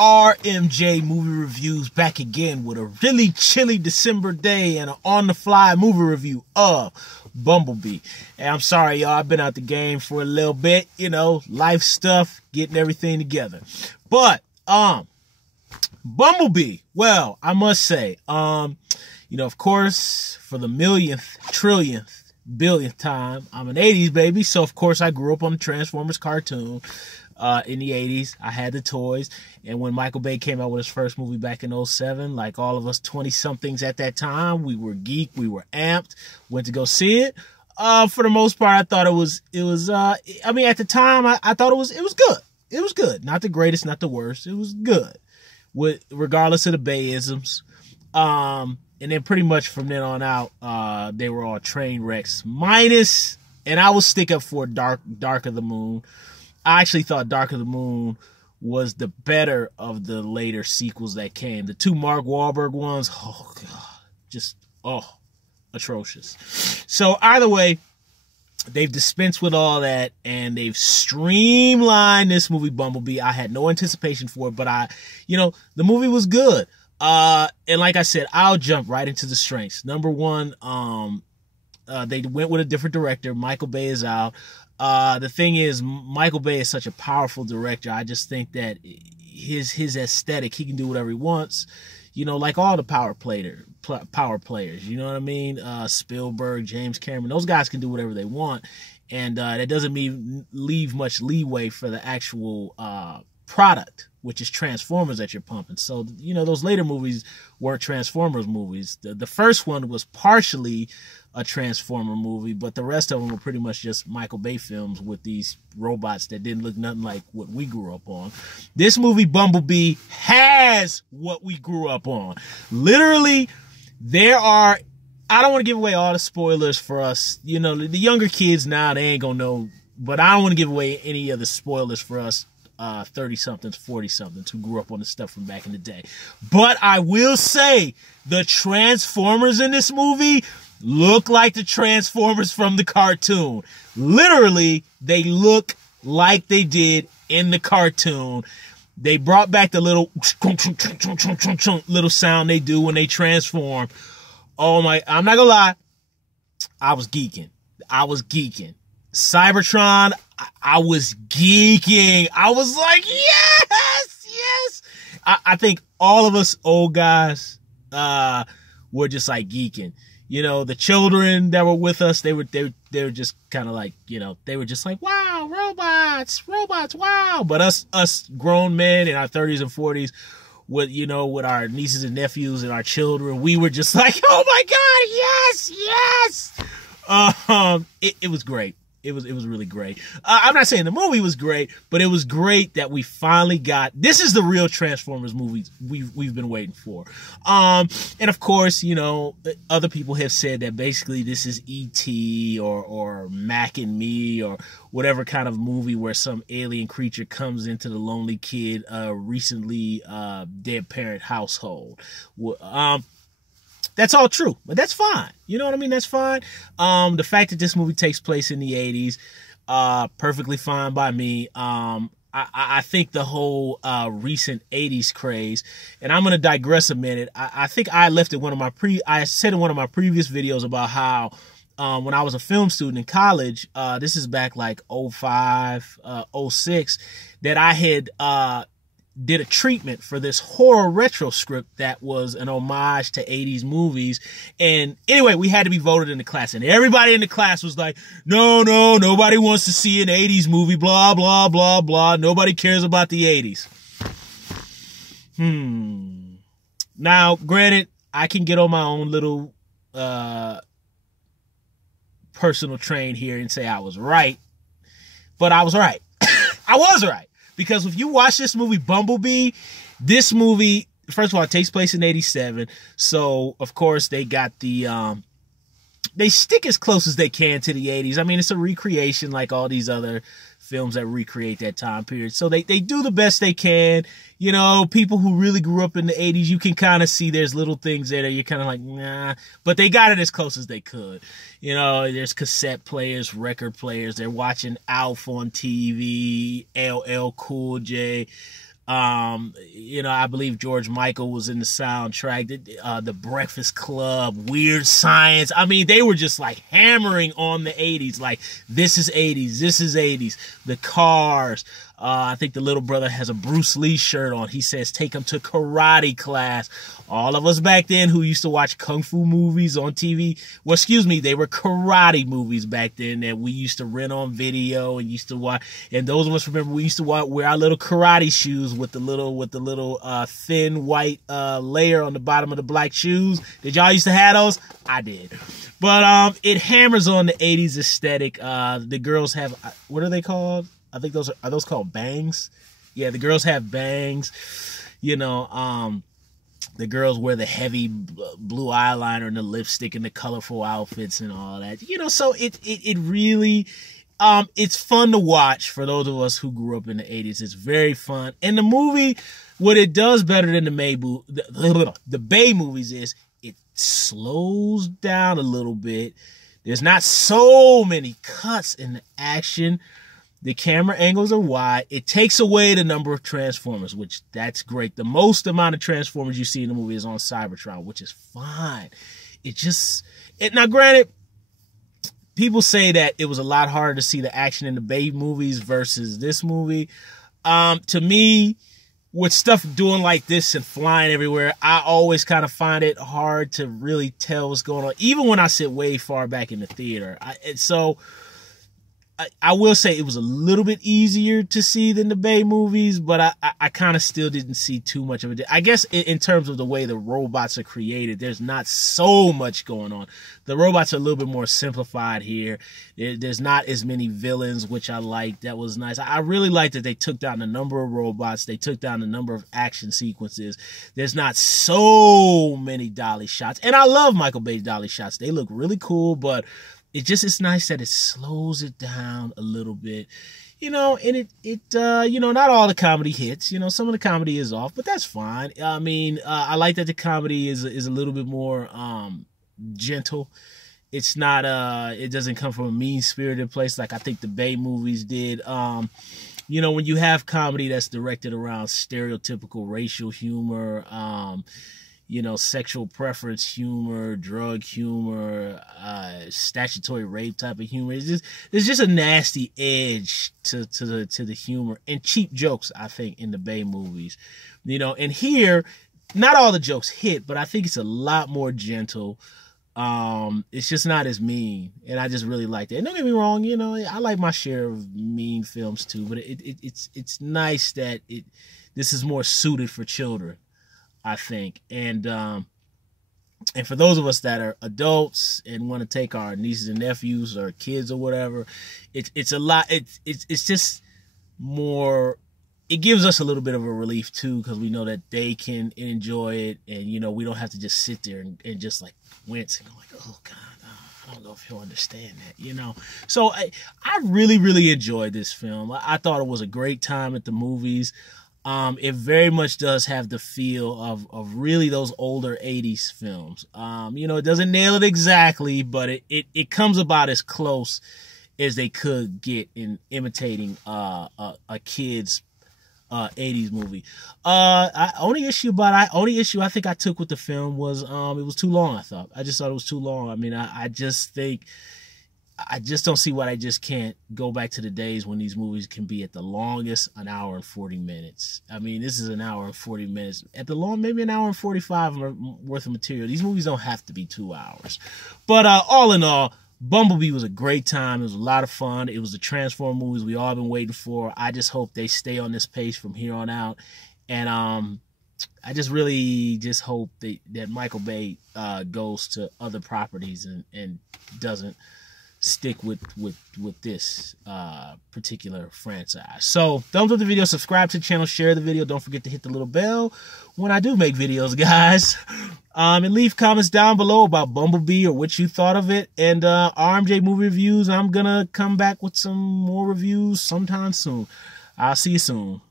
RMJ Movie Reviews back again with a really chilly December day and an on-the-fly movie review of Bumblebee. And I'm sorry, y'all, I've been out the game for a little bit, life stuff, getting everything together. But, Bumblebee, well, I must say, of course, for the millionth, trillionth, billionth time, I'm an 80s baby, so of course I grew up on the Transformers cartoon. In the 80s, I had the toys, and when Michael Bay came out with his first movie back in 2007, like all of us 20-somethings at that time, we were geeked, we were amped, went to go see it. For the most part, I thought it was at the time, I thought it was good. It was good. Not the greatest, not the worst. It was good, regardless of the Bayisms. And then pretty much from then on out, they were all train wrecks, minus, and I will stick up for Dark of the Moon. I actually thought Dark of the Moon was the better of the later sequels that came. The two Mark Wahlberg ones, oh God, atrocious. So either way, they've dispensed with all that and they've streamlined this movie Bumblebee. I had no anticipation for it, but the movie was good. And like I said, I'll jump right into the strengths. Number one, they went with a different director. Michael Bay is out. The thing is, Michael Bay is such a powerful director. I just think that his aesthetic, he can do whatever he wants. Like all the power players, you know what I mean? Spielberg, James Cameron, those guys can do whatever they want. And that doesn't leave much leeway for the actual product, which is Transformers that you're pumping. So, those later movies weren't Transformers movies. The first one was partially a Transformer movie, but the rest of them were pretty much just Michael Bay films with these robots that didn't look nothing like what we grew up on. This movie, Bumblebee, has what we grew up on. Literally, I don't want to give away all the spoilers for us. The younger kids now, they ain't gonna know, but I don't want to give away any of the spoilers for us 30-somethings, 40-somethings who grew up on the stuff from back in the day. But I will say, the Transformers in this movie look like the Transformers from the cartoon. Literally, they look like they did in the cartoon. They brought back the little sound they do when they transform. Oh my, I'm not gonna lie, I was geeking. Cybertron, I was geeking. I was like, yes. I think all of us old guys were just like geeking. The children that were with us, they were just kind of like, they were just like, wow, robots, wow. But us grown men in our 30s and 40s with our nieces and nephews and our children, we were just like, oh my God, yes. It was great. It was really great. I'm not saying the movie was great, but it was great that we finally got, this is the real Transformers movie we've been waiting for. And of course, other people have said that basically this is E.T. or Mac and Me or whatever kind of movie where some alien creature comes into the lonely kid, recently dead parent household. That's all true, but that's fine. You know what I mean? That's fine. The fact that this movie takes place in the 80s, perfectly fine by me. I think the whole recent 80s craze, and I'm going to digress a minute. I think I left it I said in one of my previous videos about how when I was a film student in college, this is back like 05, 06, that I had did a treatment for this horror retro script that was an homage to 80s movies. And anyway, we had to be voted in the class, and everybody in the class was like, no, nobody wants to see an 80s movie, blah, blah, blah, blah. Nobody cares about the 80s. Now, granted, I can get on my own little personal train here and say I was right, but I was right. I was right. Because if you watch this movie, Bumblebee, this movie, first of all, it takes place in 87. So, of course, they got they stick as close as they can to the 80s. I mean, it's a recreation like all these other films that recreate that time period. So they do the best they can. People who really grew up in the 80s, you can kind of see there's little things there that you're kind of like, nah. But they got it as close as they could. There's cassette players, record players. They're watching Alf on TV, LL Cool J. I believe George Michael was in the soundtrack. The Breakfast Club, Weird Science. I mean, they were just like hammering on the 80s. Like, this is 80s. This is 80s. The Cars. I think the little brother has a Bruce Lee shirt on. He says, take him to karate class. All of us back then who used to watch kung fu movies on TV, well, excuse me, they were karate movies back then that we used to rent on video and used to watch. And those of us remember we used to wear our little karate shoes with the little thin white layer on the bottom of the black shoes. Did y'all used to have those? I did. But it hammers on the 80s aesthetic. The girls have, what are they called? I think are those called bangs? Yeah, the girls have bangs. The girls wear the heavy blue eyeliner and the lipstick and the colorful outfits and all that. So it really, it's fun to watch for those of us who grew up in the 80s. It's very fun. And the movie, what it does better than the Bay movies is it slows down a little bit. There's not so many cuts in the action. The camera angles are wide. It takes away the number of Transformers, which that's great. The most amount of Transformers you see in the movie is on Cybertron, which is fine. Now granted, people say that it was a lot harder to see the action in the Bay movies versus this movie. To me, with stuff doing like this and flying everywhere, I always kind of find it hard to really tell what's going on, even when I sit way far back in the theater. I will say it was a little bit easier to see than the Bay movies, but I kind of still didn't see too much of it. I guess in terms of the way the robots are created, there's not so much going on. The robots are a little bit more simplified here. There's not as many villains, which I like. That was nice. I really like that they took down the number of robots. They took down the number of action sequences. There's not so many dolly shots. And I love Michael Bay's dolly shots. They look really cool, but it's nice that it slows it down a little bit, and not all the comedy hits, some of the comedy is off, but that's fine. I mean, I like that the comedy is a little bit more, gentle. It's not, it doesn't come from a mean-spirited place like I think the Bay movies did. When you have comedy that's directed around stereotypical racial humor, sexual preference humor, drug humor, statutory rape type of humor. There's just a nasty edge to the humor and cheap jokes, I think, in the Bay movies. And here, not all the jokes hit, but I think it's a lot more gentle. It's just not as mean, and I just really liked it. And don't get me wrong, I like my share of mean films too, but it's nice that this is more suited for children, I think. And for those of us that are adults and want to take our nieces and nephews or kids or whatever, it's a lot. It's just more. It gives us a little bit of a relief too, because we know that they can enjoy it, and we don't have to just sit there and just like wince and go like, oh God, I don't know if he'll understand that, So I really, really enjoyed this film. I thought it was a great time at the movies. It very much does have the feel of really those older 80s films. It doesn't nail it exactly, but it comes about as close as they could get in imitating a kid's 80s movie. Only issue I think I took with the film was it was too long. I just thought it was too long. I mean, I just don't see why I just can't go back to the days when these movies can be at the longest an hour and 40 minutes. I mean, this is an hour and 40 minutes. At the long, maybe an hour and 45 worth of material. These movies don't have to be 2 hours. But all in all, Bumblebee was a great time. It was a lot of fun. It was the Transform movies we all been waiting for. I just hope they stay on this pace from here on out. And I just really just hope that Michael Bay goes to other properties and doesn't stick with this particular franchise. So thumbs up the video, subscribe to the channel, share the video. Don't forget to hit the little bell when I do make videos, guys. And leave comments down below about Bumblebee or what you thought of it. And RMJ movie reviews, I'm gonna come back with some more reviews sometime soon. I'll see you soon.